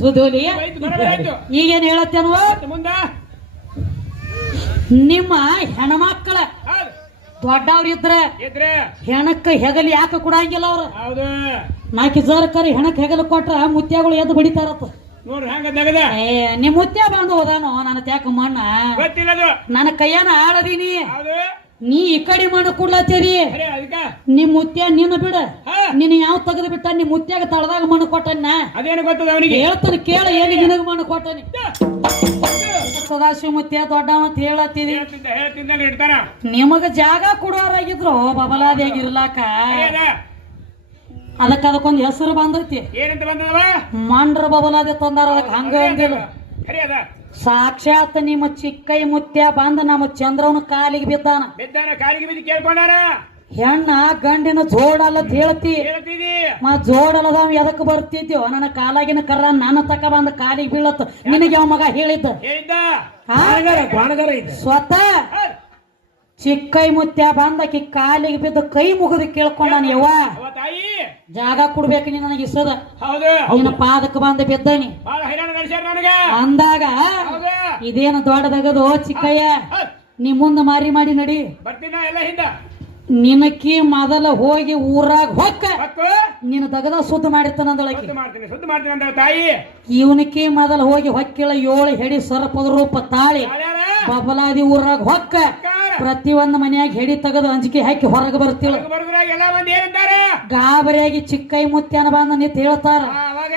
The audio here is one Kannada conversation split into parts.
ಸುಧೋಲಿ ಆಯ್ತು ಬರೋಬರ ಆಯ್ತು ಈಗೇನ್ ಹೇಳತ್ತೇನು ಮುಂದ ನಿಮ್ಮ ಹೆಣ್ಮಕ್ಳ ಹೌದು ದೊಡ್ಡವ್ರ ಇದ್ರೆ ಇದ್ರೆ ಹೆಣಕ್ಕ ಹೆಗಲಿ ಯಾಕೆ ಕೊಡಂಗಿಲ್ಲ ಅವ್ರ ಹೌದು ನಾಲ್ಕು ಜರಕರಿ ಹೆಣಕ್ ಹೆಗಲು ಕೊಟ್ರ ಮುತ್ಯಾಗಳು ಎದ್ದು ಬಡಿತಾರತ್ತ ನೋಡ್ರಿ ಹಂಗ ನಗದ ನಿಮ್ ಮುತ್ಯ ಬಂದು ಹೋದಾನು ನನ್ನ ತ್ಯಾಕ ಮಣ್ಣ ಗೊತ್ತಿಲ್ಲ ಅದು ನನ್ನ ಕೈಯನ ಆಳದೀನಿ ಹೌದು ನೀ ಈ ಕಡೆ ಮಣ್ಣು ಕೊಡ್ಲತ್ತೀರಿ ಅರೆ ಅದಕ್ಕ ನಿಮ್ ಮುತ್ಯ ನಿನ್ನ ಬಿಡ ಹಾ ನಿನ್ನ ಯಾವ ತೆಗೆದು ಬಿಟ್ಟ ನಿಮ್ ಮುತ್ಯಾಗ ತಳದಾಗ ಮಣ್ಣು ಕೊಟ್ಟನ್ನ ಅದೇನು ಗೊತ್ತದ ಅವನಿಗೆ ಹೇಳ್ತಾನೆ ಕೇಳ ಎಲ್ಲಿ ನಿನಗ ಮಣ್ಣು ಕೊಟ್ಟನಿ ಸದಾಶಿವ ಮುತ್ಯ ದೊಡ್ಡವ ಅಂತ ಹೇಳತ್ತೀವಿ ಹೇಳ್ತಿದ್ದ ಇಡ್ತಾನ ನಿಮಗ ಜಾಗ ಕೊಡೋರಾಗಿದ್ರು ಬಬಲಾದಿಯಾಗಿ ಇರ್ಲಾಕ ಅದಕ್ಕೊಂದು ಹೆಸರು ಬಂದೈತಿ ಏನಂತ ಬಂದದವ ಮಂಡ್ರ ಬಬಲಾದಿ ತಂದಾರ ಅದಕ್ಕೆ ಹಂಗ ಅಂದಿಲ್ಲ ಖರೆ ಅದ ಸಾಕ್ಷಾತ್ ನಿಮ್ಮ ಚಿಕ್ಕೈ ಮುತ್ಯ ಬಂದ ನಮ್ಮ ಚಂದ್ರವನ ಕಾಲಿಗೆ ಬಿದ್ದಾನ ಬಿದ್ದಾನ ಕಾಲಿಗೆ ಬಿದ್ದು ಕೇಳ್ಕೊಂಡಾರ ಹೆಣ್ಣ ಗಂಡಿನ ಜೋಡಲ್ಲ ಹೇಳ್ತಿ ಹೇಳ್ತಿದಿ ಜೋಡಲ್ಲದವ್ ಎದಕ್ ಬರ್ತಿದ್ಯೋ ನನ್ನ ಕಾಲಾಗಿನ ಕರ್ರ ನನ್ನ ತಕ ಬಂದ ಕಾಲಿಗೆ ಬೀಳತ್ತ ನಿನಗೆ ಯಾವ ಮಗ ಹೇಳಿದ್ದ ಸ್ವತಃ ಚಿಕ್ಕೈ ಮುತ್ಯ ಬಂದಕಿ ಕಾಲಿಗೆ ಬಿದ್ದು ಕೈ ಮುಗಿದು ಕೇಳ್ಕೊಂಡಾನ ಯವ್ವ ತಾಯಿ ಜಾಗ ಕೊಡ್ಬೇಕು ನೀ ನನಗೆ ಇಸದ ಹೌದು ನಿನ್ನ ಪಾದಕ್ಕೆ ಬಂದ ಬಿದ್ದಾನಿ ಬಹಳ ಹೈರಾಣ ನಡೆಸ್ಯಾರ ನನಗ ಅಂದಾಗ ಹೌದು ಇದೇನು ದೊಡ್ಡದಗದು ಚಿಕ್ಕಯ್ಯ ನೀ ಮುಂದ ಮಾರಿ ಮಾಡಿ ನಡಿ ಬರ್ತೀನ ಎಲ್ಲ ಹಿಂದ ನಿನಕಿ ಮೊದಲ ಹೋಗಿ ಊರಾಗ ಹೊಕ್ಕ ಮಕ್ಕು ನಿನ್ನ ದಗದ ಸುದ್ದ ಮಾಡಿರ್ತಾನಂದಳಕಿ ಸುದ್ದಿ ಮಾಡ್ತೀನಿ ಅಂದ ತಾಯಿ ಇವನಕಿ ಮೊದಲ ಹೋಗಿ ಹೊಕ್ಕಿಳ 7 ಹೆಡಿ ಸರ್ಪದ ರೂಪ ತಾಳಿ ಬಬಲಾದಿ ಊರಾಗ ಹೊಕ್ಕ ಪ್ರತಿಯೊಂದು ಮನ್ಯಾಗ ಹೆಡಿ ತೆಗೆದು ಅಂಜಿಕೆ ಹಾಕಿ ಹೊರಗೆ ಬರ್ತಿಳ ಬರುದ್ರಾಗ ಎಲ್ಲ ಮಂದಿ ಏನಂತಾರೆ ಗಾಬರಿಯಾಗಿ ಚಿಕ್ಕೈ ಮುತ್ಯನ ಬಂದ ನಿಂತ ಹೇಳ್ತಾರ ಅವಾಗ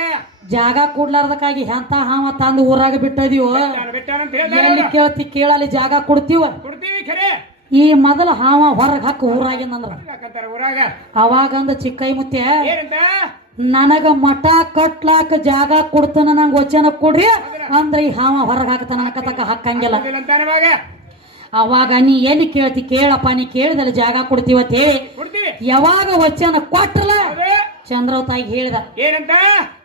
ಜಾಗ ಕೊಡ್ಲಾರ್ದಕ್ಕಾಗಿ ಎಂತ ಹಾವ ತಂದು ಊರಾಗ ಬಿಟ್ಟದಿವ ಬಿಟ್ಟಾನಂತ ಎಲ್ಲಿ ಕೇಳ್ತಿ ಕೇಳಲ್ಲಿ ಜಾಗ ಕೊಡ್ತೀವ ಕೊಡ್ತೀವಿ ಖರೆ ಈ ಮೊದಲ ಹಾವ ಹೊರಗೆ ಹಾಕ ಊರಾಗಿಂದಂದ್ರ ಹಾಕತ್ತಾರ ಊರಾಗ ಅವಾಗಂದ ಚಿಕ್ಕೈ ಮುತ್ಯ ಏನಂತ ನನಗ ಮಠ ಕಟ್ಲಾಕ ಜಾಗ ಕೊಡ್ತಾನ ನಂಗ ವಚನ ಕೊಡ್ರಿ ಅಂದ್ರೆ ಈ ಹಾವ ಹೊರಗೆ ಹಾಕ್ತಾನ ನನಕ ಹಾಕಂಗಿಲ್ಲ ಅಂತಾನೆ ಅವಾಗ ಅವಾಗ ನೀ ಎಲ್ಲಿ ಕೇಳ್ತಿ ಕೇಳಪ್ಪ ನೀ ಕೇಳಿದಲ್ಲಿ ಜಾಗ ಕೊಡ್ತೀವತ್ ಹೇಳಿ ಕೊಡ್ತೀವಿ ಯಾವಾಗ ವಚನ ಕೊಟ್ರಲ್ಲ ಚಂದ್ರವ್ ತಾಯಿ ಹೇಳಿದ ಏನಂತ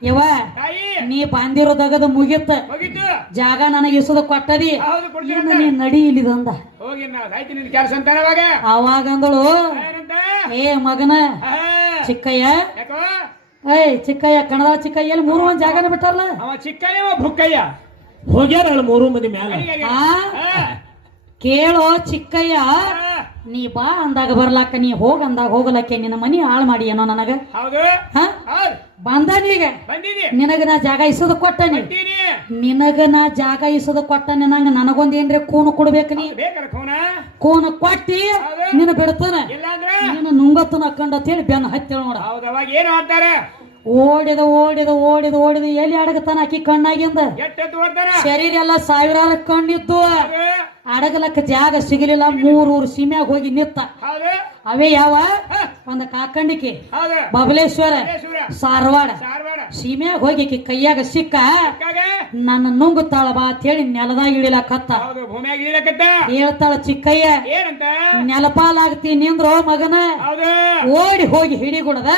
ಯವ ತಾಯಿ ನೀ ಬಂದಿರೋ ದಗದ ಮುಗಿತ ಹೋಗಿದ್ದು ಜಾಗ ನನಗೆ ಇಸದ ಕೊಟ್ಟದಿ ಹೌದು ಕೊಡ್ತೀನಿ ನೀ ನಡಿ ಇಲ್ಲಿದಂದ ಹೋಗಿ ನಾ ಆಯ್ತು ನಿನ್ ಕೆಲಸ ಅಂತಾನೆ ಅವಾಗ ಅವಾಗಂದಳು ಏನಂತ ಏ ಮಗನ ಚಿಕ್ಕಯ್ಯ ಯಾಕೋ ಏಯ್ ಚಿಕ್ಕಯ್ಯ ಕಣದ ಚಿಕ್ಕಯ್ಯ ಎಲ್ಲಿ 3 ಜಾಗನ ಬಿಟ್ಟಾರಲ್ಲ ಅವ ಚಿಕ್ಕಯ್ಯವ ಭುಕ್ಕಯ್ಯ ಹೋಗ್ಯಾರ 3 ಮಂದಿ ಮ್ಯಾಲ ಕೇಳೋ ಚಿಕ್ಕಯ್ಯ ನೀ ಬಾ ಅಂದಾಗ ಬರ್ಲಾಕ ನೀ ಹೋಗ ಅಂದಾಗ ಹೋಗಲಕ್ಕೆ ನಿನ್ನ ಮನಿ ಹಾಳು ಮಾಡಿ ಏನೋ ನನಗ ಹೌದು ಬಂದನೀಗ ಬಂದಿನಿ ನಿನಗ ನಾ ಜಾಗ ಇಸದ ಕೊಟ್ಟನಿ ಬಂದೀನಿ ನಿನಗ ನಾ ಜಾಗ ಇಸದ ಕೊಟ್ಟನಿ ನಂಗ ನನಗೊಂದ್ ಏನ್ರಿ ಕೂನು ಕೊಡ್ಬೇಕು ನೀ ಬೇಕಾರ ಖೂನ ಕೂನು ಕೊಟ್ಟಿ ನಿನ್ನ ಬಿಡ್ತಾನ ಇಲ್ಲ ಅಂದ್ರೆ ನಿನ್ನ ನುಂಗತ್ತನ ಅಕ್ಕಂಡ ಅಂತ ಹೇಳಿ ಬೆನ್ನ ಹತ್ತಿ ನೋಡ ಹೌದು ಅವಾಗ ಏನು ಅಂತಾರೆ ಓಡಿದ ಓಡಿದ ಓಡಿದ ಓಡಿದ ಎಲ್ಲಿ ಅಡಗತಾನ ಆಕಿ ಕಣ್ಣಾಗಿಂದ ಎಟ್ಟೆತ್ತು ಓಡ್ತಾರ ಶರೀರ ಎಲ್ಲ ಸಾವಿರಾರು ಕಣ್ಣಿದ್ದು ಅಡಗಲಕ್ಕ ಜಾಗ ಸಿಗಲಿಲ್ಲ 3 ಊರು ಸೀಮ್ಯಾಗ ಹೋಗಿ ನಿತ್ತ ಹೌದು ಅವೇ ಯಾವ ಒಂದ ಕಾಕಂಡಿಕೆ ಹೌದು ಬಬಲೇಶ್ವರ ಸಾರವಾಡ ಧಾರವಾಡ ಸೀಮ್ಯಾಗ ಹೋಗಿ ಕೈಯಾಗ ಸಿಕ್ಕ ನನ್ನ ನುಂಗುತ್ತಾಳ ಬಾ ಅಂತ ಹೇಳಿ ನೆಲದಾಗ ಇಳಿಲಕತ್ತ ಹೌದು ಭೂಮಿಯಾಗ ಇಳಿಲಕತ್ತ ಹೇಳ್ತಾಳ ಚಿಕ್ಕಯ್ಯ ಏನಂತ ನೆಲಪಾಲಾಗ್ತಿ ನಿಂದ್ರೋ ಮಗನ ಹೌದು ಓಡಿ ಹೋಗಿ ಹಿಡಿಗುಡದ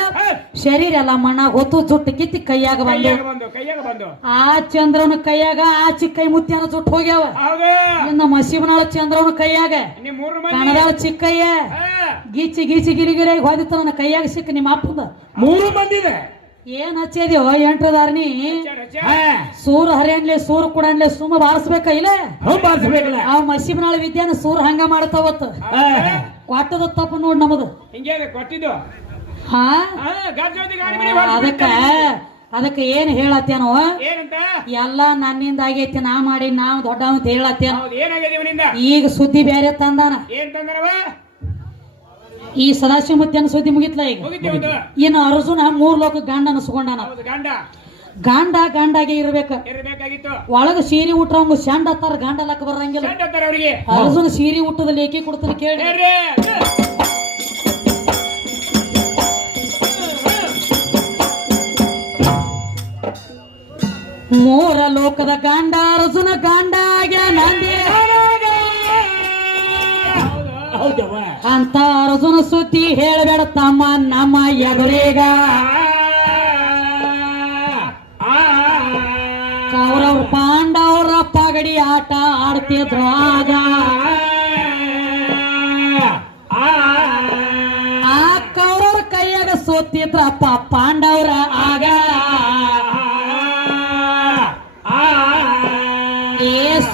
ಶರೀರ ಎಲ್ಲ ಮಣ್ಣಾಗ ಹೊತ್ತು ಜುಟ್ಟು ಕಿತ್ತಿ ಕೈಯಾಗ ಬಂದು ಕೈಯಾಗ ಬಂದು ಆ ಚಂದ್ರನ ಕೈಯಾಗ ಆ ಚಿಕ್ಕೈ ಮುತ್ಯನ ಜುಟ್ಟು ಹೋಗ್ಯಾವ ಹೌದು ಇನ್ನ ಮಸೀಬನಾಳ ಚಂದ್ರನ ಕೈಯಾಗ ನಿಮ್ 3 ಮಂದಿ ಕಣದಾಳ ಚಿಕ್ಕಯ್ಯ ಗೀಚಿ ಗೀಚಿ ಗಿರಿಗಿರಿಯಾಗಿ ಹೋದಿತ್ತ ನನ್ನ ಕೈಯಾಗ ಸಿಕ್ಕ ನಿಮ್ಮ ಅಪ್ಪದ 3 ಮಂದಿದೆ ಏನ್ ಹಚ್ಚಿದ್ಯೋ 8ದಾರ್ನಿ ಸೂರ್ ಹರಿಯನ್ಲೆ ಸೂರ್ ಕುಡನ್ಲೆ ಸುಮ್ಮ ಬಾರಿಸ್ಬೇಕ ಇಲ್ಲ ಬಾರಿಸ್ಬೇಕಲ್ಲ ಆ ಮಸೀಬನಾಳ ವಿದ್ಯಾನ ಸೂರ್ ಹಂಗ ಮಾಡ್ತಾವತ್ತ ಕೊಟ್ಟದ ತಪ್ಪು ನೋಡ್ ನಮದು ಹಿಂಗೆ ಕೊಟ್ಟಿದ್ದು ಹಾ ಗಾಡಿ ಅದಕ್ಕೆ ಏನ್ ಹೇಳತ್ತೇನೋ ಏನಂತ ಎಲ್ಲ ನನ್ನಿಂದ ಆಗೈತಿ ನಾ ಮಾಡಿ ನಾವ್ ದೊಡ್ಡವ ಅಂತ ಹೇಳತ್ತೇನೋ ಏನಾಗಿದೆ ಇವನಿಂದ ಈಗ ಸುದ್ದಿ ಬೇರೆ ತಂದಾನ ಏನ್ ತಂದನವ ಈ ಸದಾಶಿವ ಮುತ್ಯನ ಸುದ್ದಿ ಮುಗಿತ್ಲ ಈಗ ಇನ್ನು ಅರ್ಜುನ 3 ಲೋಕ ಗಂಡ ಅನ್ಸ್ಕೊಂಡಾನ ಗಂಡ ಗಂಡಾಗೆ ಇರ್ಬೇಕಾಗಿತ್ತು ಒಳಗ ಸೀರೆ ಉಟ್ರವಂಗ ಶಂಡ ಹತ್ತಾರ ಗಂಡ ಲಕ್ಕ ಬರಂಗಿಲ್ಲ ಅವರಿಗೆ ಅರ್ಜುನ ಸೀರೆ ಉಟ್ಟದ ಲೇಖಿ ಕೊಡ್ತಾನೆ ಕೇಳಿ 3 ಲೋಕದ ಗಂಡ ಅರ್ಜುನ ಗಂಡಾಗೆ ನಂದಿ ಅಂತ ಅರ್ಜುನ ಸುದ್ದಿ ಹೇಳಬೇಡ ತಮ್ಮ ನಮ್ಮ ಎದುರೀಗ ಕೌರವ್ರ ಪಾಂಡವರ ಪಗಡಿ ಆಟ ಆಡ್ತಿದ್ರು ಆಗ ಆ ಕೌರವ್ರ ಕೈಯಾಗ ಸೋತಿದ್ರಪ್ಪ ಪಾಂಡವ್ರ ಆಗ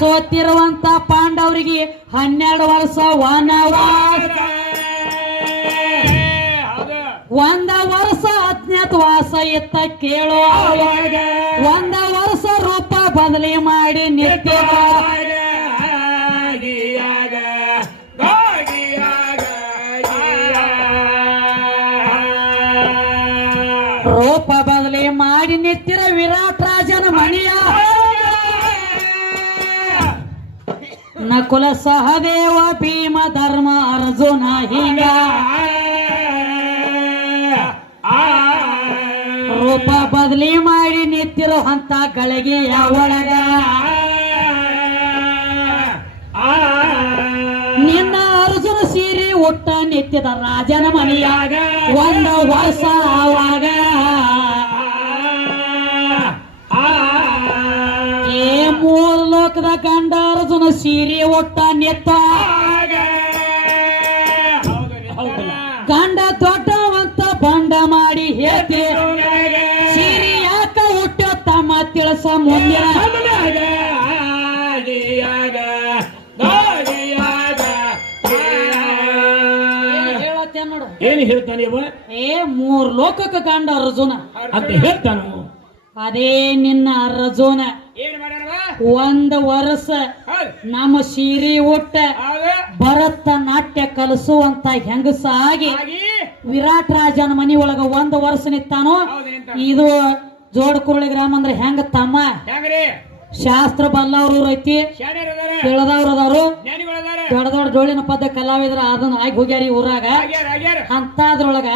ಸೋತಿರುವಂತ ಪಾಂಡವರಿಗೆ 12 ವರ್ಷ ವನವಾಸ, ಒಂದ ವರ್ಷ ಅಜ್ಞಾತವಾಸ ಇತ್ತ ಕೇಳೋ ಅವಾಗ, ಒಂದ ವರ್ಷ ರೂಪ ಬದಲಿ ಮಾಡಿ ನಿತ್ಯ ರೂಪ ಬದಲಿ ಮಾಡಿ ನಿತ್ತಿರ ವಿರಾಟ್ ರಾಜನ ಮನೆಯ ನಕುಲ ಸಹದೇವ ಭೀಮ ಧರ್ಮ ಅರ್ಜುನ ಹಿಂಗ ರೂಪ ಬದಲಿ ಮಾಡಿ ನಿತ್ತಿರೋ ಅಂತ ಗಳಿಗೆಯ ಒಳಗ ನಿನ್ನ ಅರ್ಜುನ ಸೀರೆ ಉಟ್ಟ ನಿತ್ಯದ ರಾಜನ ಮನೆಯಾಗ ಒಂದು ವರ್ಷ ಆವಾಗ ಏ ಮೂರು ಲೋಕದ ಗಂಡ ಅರ್ಜುನ ಸೀರೆ ಉಟ್ಟ ನಿತ್ತ ಗಂಡ ದೊಡ್ಡವಂತ ಬಂಡ ಮಾಡಿ ಹೇಳ್ತಿ ಸೀರೆ ಯಾಕ ಹುಟ್ಟ ತಮ್ಮ ತಿಳಿಸ ಮುಂದಿನ ಏನು ಹೇಳ್ತಾನೆ ಇವ? ಏ ಮೂರ್ ಲೋಕಕ್ಕೆ ಗಂಡ ಅರ್ಜುನ ಅಂತ ಹೇಳ್ತಾನ. ಅದೇ ನಿನ್ನ ಅರ್ಜುನ ಏನ್ ಮಾಡ್ಯಾನವ? ಒಂದ್ ವರ್ಷ ನಮ್ಮ ಸೀರೆ ಉಟ್ಟ ಭರತ ನಾಟ್ಯ ಕಲಿಸುವಂತ ಹೆಂಗಸ ಆಗಿ ವಿರಾಟ್ ರಾಜನ ಮನಿ ಒಳಗ ಒಂದ್ ವರ್ಷ ನಿಂತಾನು. ಇದು ಜೋಡಕುರುಳಿ ಗ್ರಾಮ ಅಂದ್ರೆ ಹೆಂಗ ತಮ್ಮ ಶಾಸ್ತ್ರ ಬಲ್ಲವ್ರು ಐತಿ, ತಿಳಿದವ್ರು ಅದಾರು, ದೊಡ್ಡ ದೊಡ್ಡ ಡೋಳಿನ ಪದ್ದ ಕಲಾವಿದ್ರ ಅದನ್ನ ಆಗಿ ಹೋಗ್ಯಾರ ಊರಾಗ. ಅಂತದ್ರೊಳಗ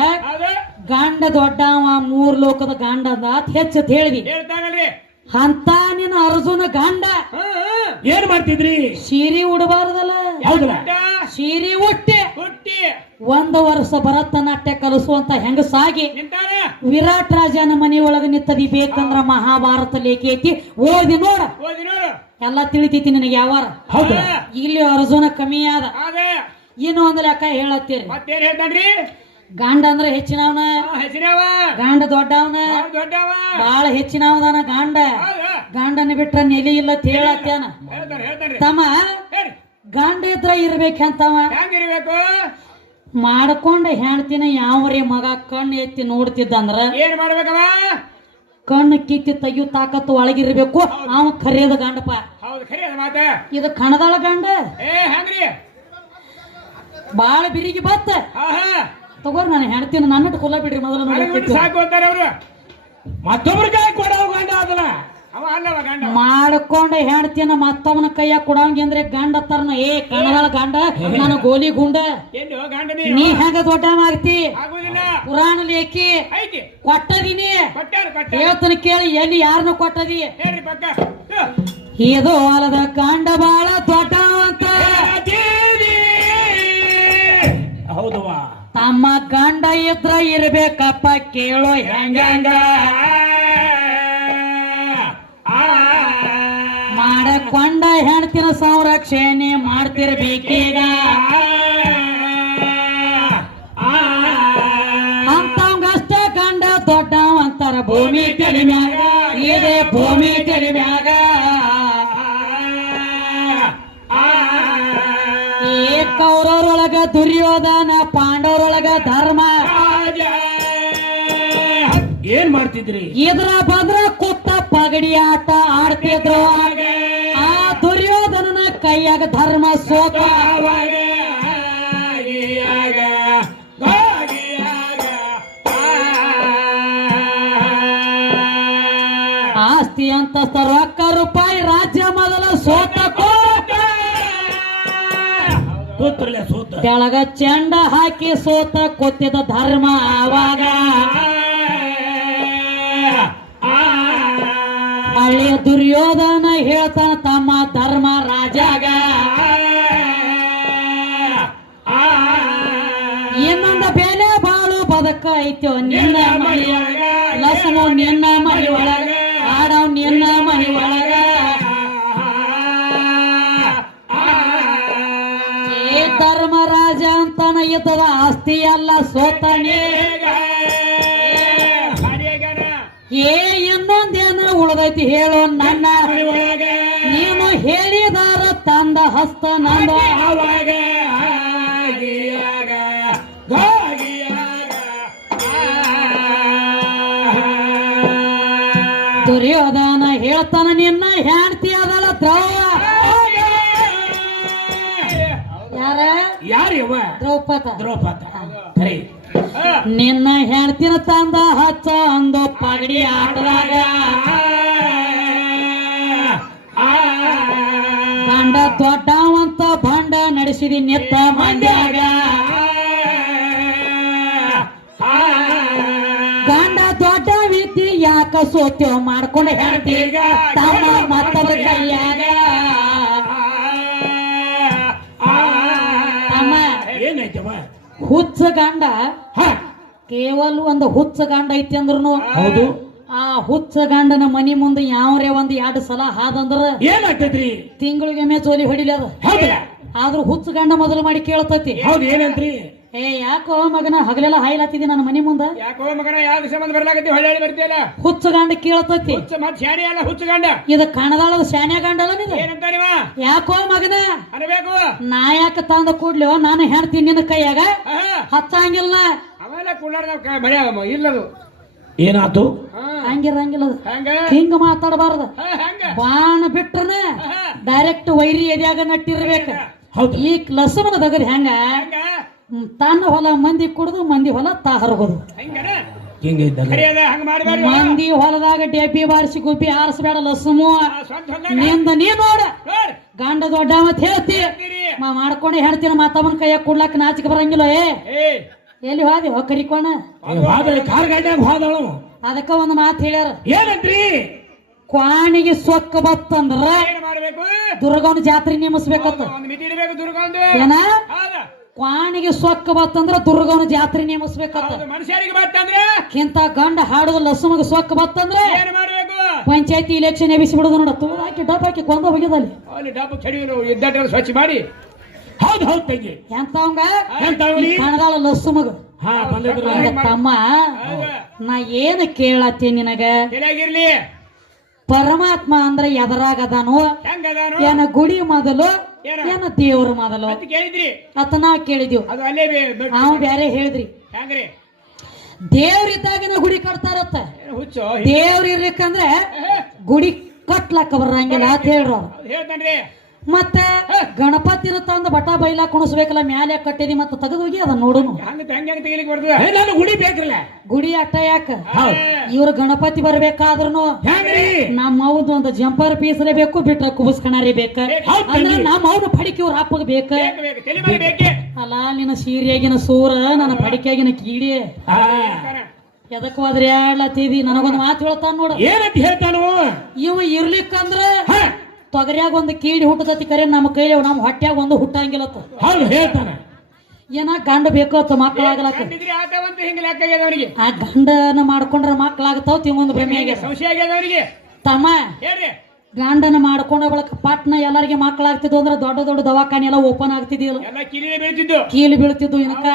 ಗಂಡ ದೊಡ್ಡವ ಮೂರ್ ಲೋಕದ ಗಂಡ ಅಂತ ಹೆಚ್ಚತ್ ಹೇಳಿದಿ. ಅಂತ ನಿನ್ನ ಅರ್ಜುನ ಗಂಡ ಏನ್ ಮಾಡ್ತಿದ್ರಿ? ಸೀರೆ ಉಡಬಾರ್ದಲ್ಲ, ಸೀರೆ ಉಟ್ಟಿ ಒಂದು ವರ್ಷ ಭರತನಾಟ್ಯ ಕಲಿಸುವಂತ ಹೆಂಗಸಾಗಿ ವಿರಾಟ್ ರಾಜನ ಮನೆಯೊಳಗ ನಿಂತದಿ. ಬೇಕಂದ್ರ ಮಹಾಭಾರತ ಲೇಖ ಐತಿ, ಓದಿ ನೋಡ, ಎಲ್ಲ ತಿಳಿತೈತಿ ನಿನಗೆ. ಯಾವಾರ ಇಲ್ಲಿ ಅರ್ಜುನ ಕಮ್ಮಿ ಆದ. ಇನ್ನು ಒಂದ್ ಲೆಕ್ಕ ಹೇಳತ್ತೀರಿ, ಗಂಡ ಅಂದ್ರೆ ಹೆಚ್ಚಿನವನ, ಗಂಡ ದೊಡ್ಡವನ, ಬಾಳ ಹೆಚ್ಚಿನವದಾನ ಗಂಡ. ಗಂಡನ ಬಿಟ್ರ ನೆಲೆ ಇಲ್ಲ ಹೇಳತ್ತೇನ ತಮ್ಮ. ಗಂಡ ಇದ್ರ ಇರ್ಬೇಕಂತವ ಮಾಡ್ಕೊಂಡ ಹೆಣ್ತಿನ ಯಾವ್ರಿ ಮಗ ಕಣ್ಣು ಎತ್ತಿ ನೋಡ್ತಿದ್ದಂದ್ರ ಏನ್ ಮಾಡ್ಬೇಕವ? ಕಣ್ಣು ಕಿತ್ತಿ ತೆಗಿಯೋ ತಾಕತ್ತು ಒಳಗಿರ್ಬೇಕು. ಅವ ಖರೇದ ಗಂಡಪ್ಪ. ಇದು ಕಣದಾಳ ಗಂಡ ಬಾಳ ಬಿರಿಗಿ ಬತ್ತ ತಗೋರ್. ನಾನು ಹೆಣ್ತಿನ ನನ್ನಟ್ಟು ಕುಲ್ಲ ಬಿಡ್ರಿ ಮೊದಲು ಸಾಕು ಅಂತಾರೆ ಅವ್ರು. ಮತ್ತೊಬ್ರ ಕೈ ಕೊಡೋ ಗಂಡ ಅದಲ್ಲ ಮಾಡ್ಕೊಂಡ ಹೆಣ್ತಿನ ಮತ್ತವನ ಕೈಯ ಕೊಡಂಗಿ ಅಂದ್ರೆ ಗಂಡ ತರ್ನ. ಏ ಕಣದಾಳ ಗಂಡ ನಾನು ಗೋಲಿ ಗುಂಡ. ನೀ ಹೆಂಗ ದೊಡ್ಡ ಆಗ್ತಿ? ಪುರಾಣ ಲೇಖಿ ಕೊಟ್ಟದೀನಿ, ಹೇಳ್ತಾನ ಕೇಳಿ. ಎಲ್ಲಿ ಯಾರನ್ನ ಕೊಟ್ಟದಿ? ಇದು ಹೊಲದ ಗಂಡ ಬಾಳ ದೊಡ್ಡ ಅಂತ. ಹೌದವಾ? ತಮ್ಮ ಗಂಡ ಇದ್ರ ಇರ್ಬೇಕಪ್ಪ ಕೇಳೋ ಹೆಂಗ ಮಾಡಕೊಂಡ ಹೆಣ್ತಿನ ಸಂರಕ್ಷಣೆ ಮಾಡ್ತಿರ್ಬೇಕೀಗ. ಅಂತವಂಗಷ್ಟ ಗಂಡ ದೊಡ್ಡವಂತಾರ ಭೂಮಿ ತಲೆ ಮ್ಯಾಗ. ಇದೆ ಭೂಮಿ ತಲೆ ಮ್ಯಾಗ. ಏ ಕೌರವರೊಳಗ ದುರ್ಯೋಧನ, ಪಾಂಡವರೊಳಗ ಧರ್ಮ. ಏನ್ ಮಾಡ್ತಿದ್ರಿ? ಇದ್ರ ಬದ್ರ ಕುತ್ತ ಪಗಡಿ ಆಟ ಆಡ್ತಿದ್ರು. ಆ ದುರ್ಯೋಧನನ ಕೈಯಾಗ ಧರ್ಮ ಸೋತ. ಆಸ್ತಿ ಅಂತಸ್ತ ರೊಕ್ಕ ರೂಪಾಯಿ ರಾಜ್ಯ ಮೊದಲ ಸೋತ ಕೆಳಗ ಚೆಂಡ ಹಾಕಿ ಸೋತ ಕೊತ್ತಿದ ಧರ್ಮ ಆವಾಗ. ಹಳ್ಳಿಯ ದುರ್ಯೋಧನ ಹೇಳ್ತಾನ ತಮ್ಮ ಧರ್ಮ ರಾಜಾಗ. ಇನ್ನೊಂದು ಬೆಲೆ ಬಾಳು ಬದಕ ಐತೋ ನಿನ್ನ ಮಳಿ ಒಳಗ. ಲಕ್ಷ್ಮೋ ನಿನ್ನ ಮಳಿ ಒಳಗ, ಆಡವ್ ನಿನ್ನ ಮಳಿ ಒಳಗ. ಏ ಧರ್ಮರಾಜ ಅಂತಾನ ಇದ್ದದ ಆಸ್ತಿ ಎಲ್ಲ ಸೋತನೇ. ಏ ಇನ್ನೊಂದೇನ ಉಳ್ದೈತಿ ಹೇಳೋ ನನ್ನ. ನೀನು ಹೇಳಿದಾರ ತಂದ ಹಸ್ತ ನಂದ ಅವಾಗ ಆಗಿಯಾಗ ಗಾಗಿಯಾಗ ದುರ್ಯೋಧನ ಹೇಳ್ತಾನ ನಿನ್ನ ಹೆಂಡತಿ ಅದಲ್ಲ ದ್ರೌ ಯಾರ ಯಾರಿವ ದ್ರೌಪದ ದ್ರೌಪದ ಖರೆ ನಿನ್ನ ಹೆಂಡತಿನ ತಂದ ಹಚ್ಚ ಅಂದು ಪಗಡಿ ಆಟದಾಗ ಗಂಡ ದೊಡ್ಡವಂತ ಬಂಡ ನಡೆಸಿದಿ ನಿತ್ತ ಮಂದ್ಯಾಗ ಗಂಡ ದೊಡ್ಡ ವಿದ್ಯೆ ಯಾಕ ಸೋತ್ಯೋ ಮಾಡ್ಕೊಂಡು ಹೆಂಡತಿಗ ತಮ್ಮ ಮತ್ತದ ಕೈಯಾಗ ಅಮ್ಮ ಏನಾಯ್ತವ ಹುಚ್ಚ ಗಂಡ ಕೇವಲ ಒಂದು ಹುಚ್ಚ ಗಂಡ ಐತಿ ಅಂದ್ರೂ ಹೌದು ಆ ಹುಚ್ಚ ಗಂಡನ ಮನಿ ಮುಂದೆ ಯಾವ್ರೇ ಒಂದ್ 2 ಸಲ ಹಾದಂದ್ರ ಏನಾಗ್ತೈತ್ರಿ ತಿಂಗಳಿಗೊಮ್ಮೆ ಜೋಲಿ ಹೊಡಿಲಿ ಅದ ಹೌದ ಆದ್ರೂ ಹುಚ್ಚ ಗಂಡ ಮೊದಲು ಮಾಡಿ ಕೇಳ್ತೈತಿ ಹೌದು ಏನಂತ್ರಿ ಏ ಯಾಕೋ ಮಗನ ಹಗಲೆಲ್ಲ ಹಾಯ್ಲಾತಿದಿ ನನ್ನ ಮನಿ ಮುಂದ ಯಾಕೋ ಮಗನ ಯಾವ್ದು ಸಂಬಂಧ ಬರ್ಲಾಕತ್ತಿ ಹೊಳ್ಳಿ ಬರ್ತೀಯಲ್ಲ ಹುಚ್ಚ ಗಂಡ ಕೇಳ್ತೈತಿ ಹುಚ್ಚ ಮತ್ ಶಾಣಿ ಅಲ್ಲ ಹುಚ್ಚ ಗಂಡ ಇದು ಕಣದಾಳದ ಶಾನ್ಯ ಗಂಡ ಅಲ್ಲ ನೀನು ಏನಂತ ನೀವ ಯಾಕೋ ಮಗನ ಅನ್ಬೇಕು ನಾ ಯಾಕ ತಂದ ಕೂಡ್ಲಿ ನಾನು ಹೇಳ್ತೀನಿ ನಿನ್ನ ಕೈಯಾಗ ಹಚ್ಚಂಗಿಲ್ಲ ಆಮೇಲೆ ಕುಳ್ಳಾರ ಮಳೆ ಇಲ್ಲದು ಏನಾತು ಹಂಗಿರಂಗಿಲ್ಲ ಅದು. ಹಂಗ ಹಿಂಗ ಮಾತಾಡಬಾರ್ದ ಹಂಗ ಬಾಣ ಬಿಟ್ರನ ಡೈರೆಕ್ಟ್ ವೈರಿ ಎದ್ಯಾಗ ನಟ್ಟಿರ್ಬೇಕ ಹೌದು ಈ ಲಸಮನ ದಗದ್ ಹೆಂಗ ಹಂಗ ತನ್ನ ಹೊಲ ಮಂದಿ ಕುಡ್ದು ಮಂದಿ ಹೊಲ ತಾ ಹರಗೋದು ಹಂಗನ ಹಿಂಗಿದ್ದಾಗ ಸರಿಯದ ಹಂಗ ಮಾಡಬೇಡ ಮಂದಿ ಹೊಲದಾಗ ಡೆಬ್ಬಿ ಬಾರಿಸಿ ಗುಬ್ಬಿ ಆರಿಸ್ಬೇಡ ಲಸಮು ಸ್ವಂತ ಹೊಲ್ದಾಗ ನಿಂದ ನೀ ನೋಡ ನೋಡ್ ಗಂಡ ದೊಡ್ಡ ಮತ್ ಹೇಳ್ತಿ ಹೇಳ್ತೀರಿ. ಮಾಡ್ಕೊಂಡು ಹೇಳ್ತೀನಿ ಮಾತವನ್ ಕೈಯಾಗ ಕೊಡ್ಲಾಕ ನಾಚಿಕೆ ಬರಂಗಿಲ್ಲ ಏ ಎಲ್ಲಿ ಹೋದಿ ಕರಿಕೋಣ ಕಾರ್ ಗಾಡ್ಯಾಗ ಹೋದಳು ಅದಕ್ಕ ಒಂದು ಮಾತು ಹೇಳ್ಯಾರ ಏನಂತ್ರಿ ಕ್ವಾಣಿಗೆ ಸೊಕ್ಕ ಬತ್ತಂದ್ರ ಏನ್ ಮಾಡ್ಬೇಕು ದುರ್ಗವನ ಜಾತ್ರೆ ನೇಮಿಸ್ಬೇಕತ್ತ ಒಂದು ಮಿತಿ ಇಡಬೇಕು ದುರ್ಗೊಂದು ಏನ ಹೌದ ಕ್ವಾಣಿಗೆ ಸೊಕ್ಕ ಬತ್ತಂದ್ರ ದುರ್ಗವನ ಜಾತ್ರೆ ನೇಮಿಸ್ಬೇಕತ್ತ ಹೌದು ಮನುಷ್ಯರಿಗೆ ಬರ್ತಂದ್ರೆ ಕಿಂತ ಗಂಡ ಹಾಡುದ ಲಸುಮಗ ಸೊಕ್ಕ ಬತ್ತಂದ್ರೆ ಏನ್ ಮಾಡ್ಬೇಕು ಪಂಚಾಯತಿ ಇಲೆಕ್ಷನ್ ಎಬಿಸಿ ಬಿಡುದು ನೋಡ ತುಳು ಹಾಕಿ ಡಬ್ ಹಾಕಿ ಕೊಂದ ಹೋಗಿದಲ್ಲಿ ಅಲ್ಲಿ ಡಬ್ಬ ಚಡಿಗಳು ಇದ್ದಟ್ಟ ಸ್ವಚ್ಛ ಮಾಡಿ ಹೌದು ಹೌದು ತಂಗಿ ಎಂತವಂಗ ಎಂತವ್ರಿ ಕಣದಾಳ ಲಸುಮಗ ಹಾ ಬಂದಿದ್ರು ಹಂಗ ತಮ್ಮ ನಾ ಏನ್ ಕೇಳತ್ತಿ ನಿನಗ ತಲೆಯಾಗಿರ್ಲಿ ಪರಮಾತ್ಮ ಅಂದ್ರ ಎದರಾಗದಾನು ಹೆಂಗದಾನು ಏನ ಗುಡಿ ಮೊದಲು ಏನ ದೇವ್ರ ಮೊದಲು ಅಂತ ಕೇಳಿದ್ರಿ ಅತ್ತ ನಾವ್ ಕೇಳಿದ್ವಿ ಅದು ಅಲ್ಲೇ ನಾವು ಬ್ಯಾರೆ ಹೇಳಿದ್ರಿ ಹೆಂಗ್ರಿ ದೇವ್ರಿದ್ದಾಗಿನ ಗುಡಿ ಕಟ್ತಾರತ್ತ ಏನ್ ಹುಚ್ಚು ದೇವ್ರ ಇರ್ಲಿಕ್ಕಂದ್ರೆ ಗುಡಿ ಕಟ್ಲಾಕ ಬರಂಗಿಲ್ಲ ಅಂತ ಹೇಳ್ರು ಅವ್ರು. ಹೌದು ಹೇಳ್ತಾನ್ರಿ ಮತ್ತೆ ಗಣಪತಿ ತಂದ ಬಟ ಬೈಲಾ ಕುಣಿಸ್ಬೇಕಲ್ಲ ಮ್ಯಾಲೆ ಕಟ್ಟಿದಿ ಮತ್ತೆ ತೆಗೆದು ಹೋಗಿ ಅದನ್ನ ನೋಡುನು ಹಂಗ ಹೆಂಗ ತೆಗಿಲಿಕ್ಕೆ ಬರ್ತದ ನಾನು ಗುಡಿ ಬೇಕ್ರಲ್ಲ ಗುಡಿ ಅಟ್ಟ ಯಾಕ ಹೌದು ಇವ್ರ ಗಣಪತಿ ಬರ್ಬೇಕಾದ್ರೂ ಹೆಂಗ್ರಿ ನಮ್ಮ ಅವ್ದು ಒಂದು ಜಂಪರ್ ಪೀಸ್ರೇ ಬೇಕು ಬಿಟ್ರ ಕುಬಸ್ಕಣಾರಿ ಬೇಕ ಹೌದ್ ಅಂದ್ರೆ ತಂಗಿ. ನಮ್ಮ ಅವ್ನ ಪಡಿಕೆ ಇವ್ರ ಅಪ್ಪಗ ಬೇಕ ಬೇಕು ಬೇಕು ತಲೆ ಮೇಲೆ ಬೇಕೆ ಅಲ್ಲ ನಿನ್ನ ಸೀರೆಯಾಗಿನ ಸೂರ ನನ್ನ ಪಡಿಕೆಯಾಗಿನ ಕೀಡಿ ಹಾ ಎದಕ್ ಹೋದ್ರಿ ಆಡ್ಲತ್ತೀವಿ ನನಗೊಂದು ಮಾತು ಹೇಳ್ತಾನ ನೋಡ ಏನಂತ ಹೇಳ್ತಾನು ಇವ ಇರ್ಲಿಕ್ಕಂದ್ರ ಹಾ ತೊಗರ್ಯಾಗ ಒಂದು ಕೀಡಿ ಹುಟ್ಟತತಿ ಕರೆ ನಮ್ಮ ಕೈ ನಮ್ಮ ಹೊಟ್ಯಾಗ ಒಂದು ಹುಟ್ಟಂಗಿಲ್ಲತ್ತ ಹೌದು ಹೇಳ್ತಾನ ಏನ ಗಂಡ ಬೇಕತ್ತ ಮಕ್ಕಳಾಗಲಕ್ಕ ಕಂಡಿದ್ರಿ ಆತವಂತ ಹಿಂಗ ಲೆಕ್ಕ ಆಗ್ಯದ ಅವನಿಗೆ ಆ ಗಂಡನ ಮಾಡ್ಕೊಂಡ್ರ ಮಕ್ಕಳಾಗತಾವ ತಿಂಗೊಂದು ಭ್ರಮೆ ಆಗ್ಯಾರ ಸಂಶಯ ಆಗ್ಯದ ಅವನಿಗೆ ತಮ್ಮ ಹೇಳ್ರಿ ಗಂಡನ ಮಾಡ್ಕೊಂಡ ಬಳಕ ಪಟ್ನ ಎಲ್ಲರಿಗೆ ಮಕ್ಕಳಾಗ್ತಿದ್ವು ಅಂದ್ರೆ ದೊಡ್ಡ ದೊಡ್ಡ ದವಾಖಾನೆ ಎಲ್ಲ ಓಪನ್ ಆಗ್ತಿದ್ದಿಲ್ಲ ಎಲ್ಲ ಕಿಲಿನೇ ಬೀಳ್ತಿದ್ದು ಕೀಲಿ ಬೀಳ್ತಿದ್ವು ಇನ್ಕ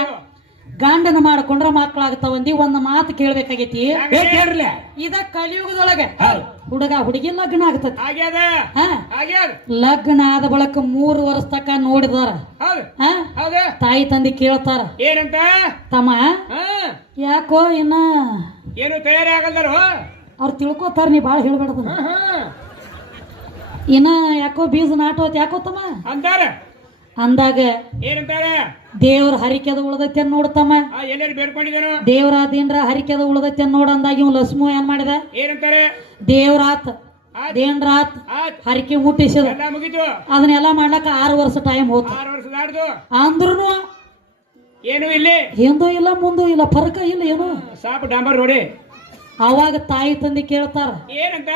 ಗಂಡನ ಮಾಡ್ಕೊಂಡ್ರ ಮಕ್ಕಳಾಗ್ತಾವಂದಿ ಒಂದ್ ಮಾತು ಕೇಳ್ಬೇಕಾಗೈತಿ ಹೇಳ್ರಲ್ಲ ಇದ ಕಲಿಯುಗದೊಳಗೆ ಹೌದು ಹುಡುಗ ಹುಡುಗಿ ಲಗ್ನ ಆಗ್ತತಿ ಆಗ್ಯದ ಹಾ ಆಗ್ಯದ ಲಗ್ನ ಆದ ಬಳಕ 3 ವರ್ಷ ತಕ ನೋಡಿದಾರ ಹೌದು ಹಾ ಹೌದು ತಾಯಿ ತಂದೆ ಕೇಳ್ತಾರ ಏನಂತ ತಮ್ಮ ಹಾ ಯಾಕೋ ಇನ್ನ ಏನು ತಯಾರಿ ಆಗಲ್ದಾರು ಅವ್ರು ತಿಳ್ಕೊತಾರ ನೀ ಬಾಳ ಹೇಳ್ಬೇಡದ ಹಾ ಇನ್ನ ಯಾಕೋ ಬೀಜ ನಾಟೋತ್ ಯಾಕೋ ತಮ್ಮ ಅಂತಾರ ಅಂದಾಗ ಏನಂತಾರ ದೇವ್ರ ಹರಿಕೆದ ಉಳ್ದೈತಿ ಅನ್ ನೋಡ್ತಮ್ಮ ಎಲ್ಲರೂ ಬೇಡ್ಕೊಂಡಿದ್ದಾನು ದೇವ್ರಾದೇನ್ರ ಹರಿಕೆದ ಉಳ್ದೈತಿ ಅನ್ ನೋಡ ಅಂದಾಗ ಇವ್ ಲಕ್ಷ್ಮು ಏನ್ ಮಾಡಿದ ಏನಂತಾರೆ ದೇವ್ರಾತ್ ದೇನ್ರಾತ್ ಆತ್ ಹರಿಕೆ ಮುಟ್ಟಿಸಿದ ಎಲ್ಲ ಮುಗಿತು ಅದನ್ನೆಲ್ಲ ಮಾಡ್ಲಕ್ಕ 6 ವರ್ಷ ಟೈಮ್ ಹೋತ 6 ವರ್ಷ ದಾಡ್ದು ಅಂದ್ರೂ ಏನು ಇಲ್ಲಿ ಹಿಂದೂ ಇಲ್ಲ ಮುಂದೂ ಇಲ್ಲ ಫರಕ ಇಲ್ಲ ಏನು ಸಾಪ್ ಡಾಂಬರ್ ರೋಡಿ ಅವಾಗ ತಾಯಿ ತಂದೆ ಕೇಳ್ತಾರ ಏನಂತ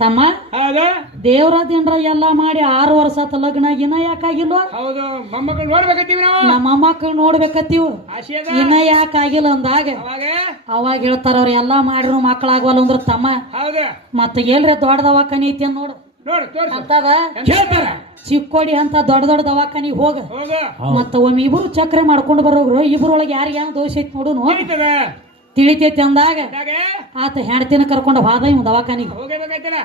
ತಮ್ಮ ಹೌದು ದೇವ್ರಾದೇನ್ರ ಎಲ್ಲಾ ಮಾಡಿ 6 ವರ್ಷ ಆತ ಲಗ್ನ ಇನ್ನ ಯಾಕಾಗಿಲ್ವ ಹೌದು ಮೊಮ್ಮಕ್ಕಳು ನೋಡ್ಬೇಕತ್ತೀವಿ ನಾವು ನಮ್ಮ ಮಕ್ಕಳು ನೋಡ್ಬೇಕತ್ತೀವ್ ಆಶೆ ಅದ ಇನ್ನ ಯಾಕಾಗಿಲ್ಲ ಅಂದಾಗ ಅವಾಗ ಅವಾಗ ಹೇಳ್ತಾರ ಅವ್ರ ಎಲ್ಲಾ ಮಾಡಿದ್ರು ಮಕ್ಕಳಾಗವಲ್ಲ ಅಂದ್ರ ತಮ್ಮ ಹೌದು ಮತ್ತೆ ಎಲ್ರಿ ದೊಡ್ಡ ದವಾಖಾನಿ ಐತಿ ಅಂತ ನೋಡು ನೋಡು ತೋರ್ಸು ಅಂತದ ಕೇಳ್ತಾರ ಚಿಕ್ಕೋಡಿ ಅಂತ ದೊಡ್ಡ ದೊಡ್ಡ ದವಾಖಾನಿಗೆ ಹೋಗ ಹೋಗು ಮತ್ತ ಒಮ್ಮೆ ಇಬ್ರು ಚಕ್ರ ಮಾಡ್ಕೊಂಡು ಬರೋಗ್ರು ಇಬ್ರೊಳಗೆ ಯಾರಿಗೆ ಯಾವ ದೋಷ ಐತಿ ನೋಡುನು ತಿಳಿತದ ತಿಳಿತೈತಿ ಅಂದಾಗ ಇದಾಗ ಆತ ಹೆಣ್ತಿನ ಕರ್ಕೊಂಡು ಹೋದ ಇವ್ ದವಾಖಾನಿಗೆ ಹೋಗಬೇಕಾಯ್ತಲ್ಲ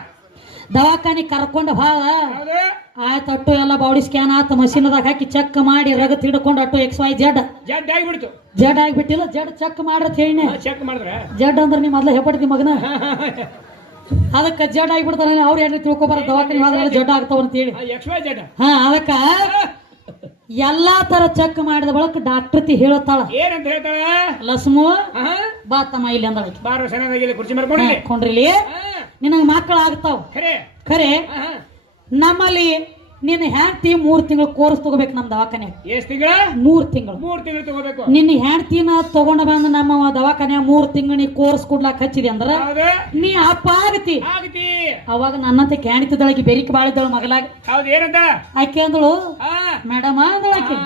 ದವಾಖಾನಿ ಕರ್ಕೊಂಡ ಭಾಳ ಹೌದು ಆಯ್ತು ಅಟ್ಟು ಎಲ್ಲ ಬಾಡಿ ಸ್ಕ್ಯಾನ್ ಆತ ಮಷೀನ್ದಾಗ ಹಾಕಿ ಚೆಕ್ ಮಾಡಿ ರಗತ್ ಹಿಡ್ಕೊಂಡು ಅಟ್ಟು XY Z ಜಡ್ ಆಗಿಬಿಡ್ತು ಜಡ್ ಆಗ್ಬಿಟ್ಟಿಲ್ಲ ಜಡ್ ಚೆಕ್ ಮಾಡ್ರತ್ ಹೇಳಿನಿ ಚೆಕ್ ಮಾಡಿದ್ರ ಜಡ್ ಅಂದ್ರೆ ನೀ ಮೊದ್ಲ ಹೆಪ್ಪಡ್ತಿ ಮಗನ ಅದಕ್ಕೆ ಜಡ್ ಆಗಿಬಿಡ್ತಾನೆ ಅವ್ರು ಏನ್ರಿ ತಿಳ್ಕೊಬಾರ ದವಾಖಾನಿ ಹೋದ್ರೆ ಜಡ್ ಆಗ್ತಾವ ಅಂತ ಹೇಳಿ XY ಜಡ್ ಹಾ ಅದಕ್ಕ ಎಲ್ಲಾ ತರ ಚೆಕ್ ಮಾಡಿದ ಬಳಕ ಡಾಕ್ಟರ್ತಿ ಹೇಳತ್ತಾಳ ಏನಂತ ಹೇಳ್ತಾಳ ಲಸ್ಮು ಬಾ ತಮ್ಮ ಇಲ್ಲಿ ಅಂದಳ ಬಾರೋ ಸಣ್ಣದಾಗಿ ಕುರ್ಚಿ ಮಾಡ್ಕೊಂಡಿಲ್ಲ ಕೊಂಡ್ರಿಲಿ ನಿನಗೆ ಮಕ್ಕಳು ಆಗ್ತಾವ ಖರೆ ಖರೆ ನಮ್ಮಲ್ಲಿ ನಿನ್ನ ಹೆಂಡತಿ 3 ತಿಂಗಳು ಕೋರ್ಸ್ ತಗೋಬೇಕು ನಮ್ ದವಾಖಾನೆ ಎಷ್ಟ್ ತಿಂಗಳ 3 ತಿಂಗಳು 3 ತಿಂಗಳು ತಗೋಬೇಕು ನಿನ್ನ ಹೆಂಡತಿನ ತಗೊಂಡ ಬಂದ ನಮ್ಮ ದವಾಖಾನೆ 3 ತಿಂಗಳು ನೀ ಕೋರ್ಸ್ ಕೊಡ್ಲಾಕ್ ಹಚ್ಚಿದೆ ಅಂದ್ರ ಹೌದು ನೀ ಅಪ್ಪ ಆಗತಿ ಆಗತಿ ಅವಾಗ ನನ್ನಂತೆ ಕ್ಯಾಣಿತಿದ್ದಳಗಿ ಬೆರಿಕೆ ಬಾಳಿದ್ದಳು ಮಗಲಾಗ ಹೌದು ಏನಂತ ಆಕೆ ಅಂದಳು ಹಾ ಮೇಡಮ್ ಅಂದಳಾಕಿ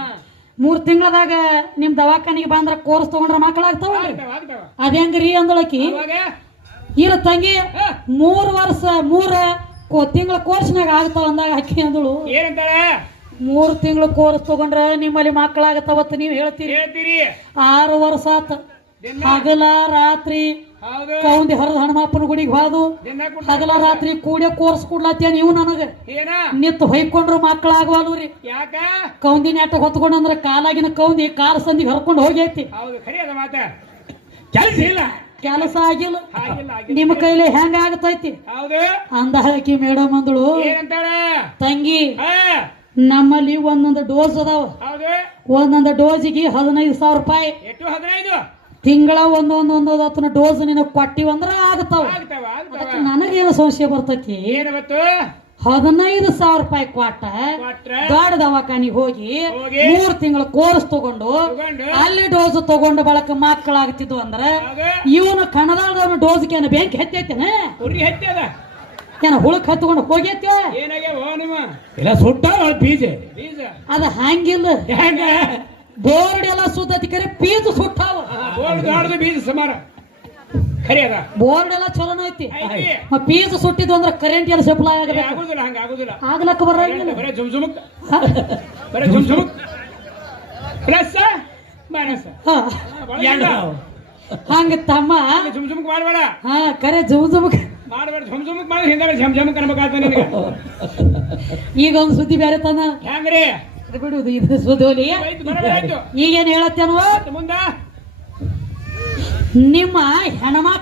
3 ತಿಂಗಳದಾಗ ನಿಮ್ ದವಾಖಾನಿಗೆ ಬಂದ್ರ ಕೋರ್ಸ್ ತಗೊಂಡ್ರ ಮಕ್ಕಳಾಗ್ತಾವ ಆಗ್ತಾವ ಆಗ್ತಾವ ಅದೇಂಗ್ರಿ ಅಂದಳಕಿ ಅವಾಗ ಇರ ತಂಗಿ 3 ವರ್ಷ 3 ತಿಂಗಳ ಕೋರ್ಸ್ನಾಗ ಆಗ್ತಾವ ಅಂದಾಗ ಆಕಿ ಅಂದಳು ಏನಂತಾಳೆ 3 ತಿಂಗಳ ಕೋರ್ಸ್ ತಗೊಂಡ್ರ ನಿಮ್ಮಲ್ಲಿ ಮಕ್ಕಳಾಗತ್ತವತ್ತು ನೀವು ಹೇಳ್ತೀರಿ ಹೇಳ್ತೀರಿ 6 ವರ್ಷ ಆತ ದಿನ ಹಗಲ ರಾತ್ರಿ ಹೌದು ಕೌಂದಿ ಹರದ ಹನುಮಪ್ಪನ ಗುಡಿಗೆ ಹೋದು ದಿನ ಕೊಡ್ತಾರ. ಹಗಲ ರಾತ್ರಿ ಕೂಡೆ ಕೋರ್ಸ್ ಕೊಡ್ಲತ್ತೀಯ ನೀವು ನನಗ ಏನ ನಿತ್ತು ಹೊಯ್ಕೊಂಡ್ರು ಮಕ್ಕಳಾಗವಲ್ರು ರೀ ಯಾಕ ಕೌಂದಿ ನೆಟ್ಟ ಹೊತ್ಕೊಂಡಂದ್ರ ಕಾಲಾಗಿನ ಕೌಂದಿ ಕಾರ್ ಸಂದಿಗೆ ಹರ್ಕೊಂಡು ಹೋಗೈತಿ ಹೌದು ಖರಿ ಅದ ಮಾತ ಕೆಲಸ ಇಲ್ಲ ಕೆಲಸ ಆಗಿಲ್ಲ ಆಗಿಲ್ಲ ಆಗಿಲ್ಲ ನಿಮ್ಮ ಕೈಲಿ ಹೆಂಗ ಆಗತೈತಿ ಹೌದು ಅಂದಾಕಿ ಮೇಡಮ್ ಅಂದಳು ಏನಂತಾಳ ತಂಗಿ ಹಾ ನಮ್ಮಲ್ಲಿ ಒಂದೊಂದು ಡೋಸ್ ಅದಾವ ಹೌದು ಒಂದೊಂದು ಡೋಸಿಗೆ 15,000 ರೂಪಾಯಿ ಎಷ್ಟು 15 ತಿಂಗಳ ಒಂದೊಂದು ಡೋಸ್ ನಿನಗೆ ಕೊಟ್ಟಿವಂದ್ರ ಆಗತಾವ ಆಗ್ತಾವ ಆಗ್ತಾವ ಅದಕ್ಕೆ ನನಗೇನು ಸಂಶಯ ಬರ್ತೈತಿ ಏನವತ್ತು 15,000 ರೂಪಾಯಿ ಕೊಟ್ಟ ಕೊಟ್ರ ದೊಡ್ಡ ದವಾಖಾನಿಗೆ ಹೋಗಿ ಹೋಗಿ 3 ತಿಂಗಳ ಕೋರ್ಸ್ ತಗೊಂಡು ತಗೊಂಡು ಅಲ್ಲಿ ಡೋಸ್ ತಗೊಂಡು ಬಳಕ ಮಕ್ಕಳಾಗ್ತಿದ್ವು ಅಂದ್ರ ಹೌದು ಇವನು ಕನ್ನಡದವನ ಡೋಸ್ಗೆ ಏನ ಬೆಂಕಿ ಹತ್ತೈತೇನ ಉರಿ ಹತ್ಯದ ಏನ ಹುಳಕ್ ಹತ್ಕೊಂಡು ಹೋಗೈತಿ ಏನಾಗ್ಯಾವ ನಿಮ್ಮ ಇಲ್ಲ ಸುಟ್ಟ ಬೀಜ ಬೀಜ ಅದ ಹಂಗಿಲ್ಲ ಹೆಂಗ ಬೋರ್ಡ್ ಎಲ್ಲ ಸುತ್ತತಿ ಕರೆ ಪೀಸ್ ಸುಟ್ಟಾವ ಬೋರ್ಡ್ ದಾಡ್ದು ಬೀಜ ಸಮಾರ ಖರಿ ಅದ ಬೋರ್ಡ್ ಎಲ್ಲ ಚಲೋನ ಐತಿ ಐತಿ ಪೀಸ್ ಸುಟ್ಟಿದ್ವು ಅಂದ್ರ ಕರೆಂಟ್ ಎಲ್ಲ ಸಪ್ಲೈ ಏ, ಆಗಬೇಕು ಆಗುದಿಲ್ಲ ಹಂಗ ಆಗುದಿಲ್ಲ ಆಗ್ಲಕ್ಕ ಬರಂಗಿಲ್ಲ ಬರೇ ಜುಮ್ ಜುಮುಕ್ ಬರೇ ಜುಮ್ ಜುಮುಕ್ ಪ್ಲಸ್ ಮೈನಸ್ ಹಾ. ಹಂಗ ತಮ್ಮ ಜುಮ್ ಜುಮುಕ್ ಮಾಡಬೇಡ ಹಾ ಕರೆ ಜುಮ್ ಮಾಡಬೇಡ ಜುಮ್ ಜುಮುಕ್ ಮಾಡಿ ಹಿಂದೆ ಝಮ್ ಝಮ್ ಅನ್ಬೇಕಾಗ್ತ ನಿನಗೆ ಈಗ ಒಂದ್ ಸುದ್ದಿ ಬೇರೆ ತನ ಹೆಂಗ್ರಿ ಬಿಡುದು ಇದು ಸುದ್ದಿ ಆಯ್ತು ಬರಬೇಡ ಆಯ್ತು ಈಗೇನ್ ಹೇಳತ್ತೇನವ ಮುಂದ ನಿಮ್ಮ ಹೆಣ್ಮಕ್